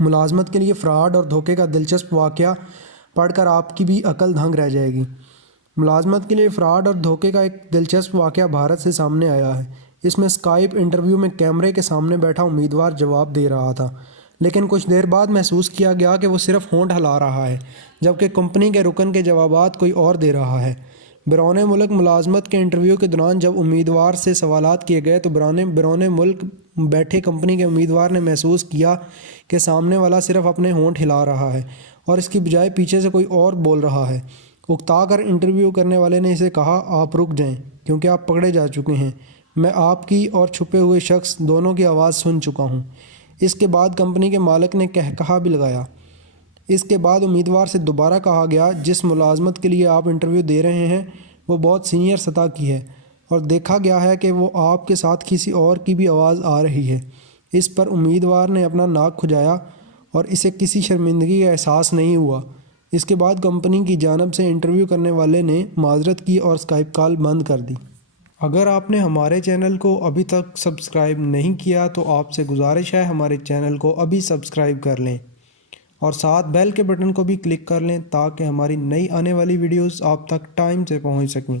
ملازمت کے لیے فراڈ اور دھوکے کا دلچسپ واقعہ پڑھ کر آپ کی بھی عقل دھنگ رہ جائے گی۔ ملازمت کے لیے فراڈ اور دھوکے کا ایک دلچسپ واقعہ بھارت سے سامنے آیا ہے۔ اس میں اسکائپ انٹرویو میں کیمرے کے سامنے بیٹھا امیدوار جواب دے رہا تھا، لیکن کچھ دیر بعد محسوس کیا گیا کہ وہ صرف ہونٹ ہلا رہا ہے، جبکہ کمپنی کے رکن کے جوابات کوئی اور دے رہا ہے۔ بیرون ملک ملازمت کے انٹرویو کے دوران جب امیدوار سے سوالات کیے گئے تو بیرون ملک بیٹھے کمپنی کے امیدوار نے محسوس کیا کہ سامنے والا صرف اپنے ہونٹ ہلا رہا ہے اور اس کی بجائے پیچھے سے کوئی اور بول رہا ہے۔ اکتا کر انٹرویو کرنے والے نے اسے کہا، آپ رک جائیں کیونکہ آپ پکڑے جا چکے ہیں، میں آپ کی اور چھپے ہوئے شخص دونوں کی آواز سن چکا ہوں۔ اس کے بعد کمپنی کے مالک نے کہا بھی لگایا۔ اس کے بعد امیدوار سے دوبارہ کہا گیا، جس ملازمت کے لیے آپ انٹرویو دے رہے ہیں وہ بہت سینئر سطح کی ہے اور دیکھا گیا ہے کہ وہ آپ کے ساتھ کسی اور کی بھی آواز آ رہی ہے۔ اس پر امیدوار نے اپنا ناک کھجایا اور اسے کسی شرمندگی کا احساس نہیں ہوا۔ اس کے بعد کمپنی کی جانب سے انٹرویو کرنے والے نے معذرت کی اور اسکائپ کال بند کر دی۔ اگر آپ نے ہمارے چینل کو ابھی تک سبسکرائب نہیں کیا تو آپ سے گزارش ہے ہمارے چینل کو ابھی سبسکرائب کر لیں اور ساتھ بیل کے بٹن کو بھی کلک کر لیں تاکہ ہماری نئی آنے والی ویڈیوز آپ تک ٹائم سے پہنچ سکیں۔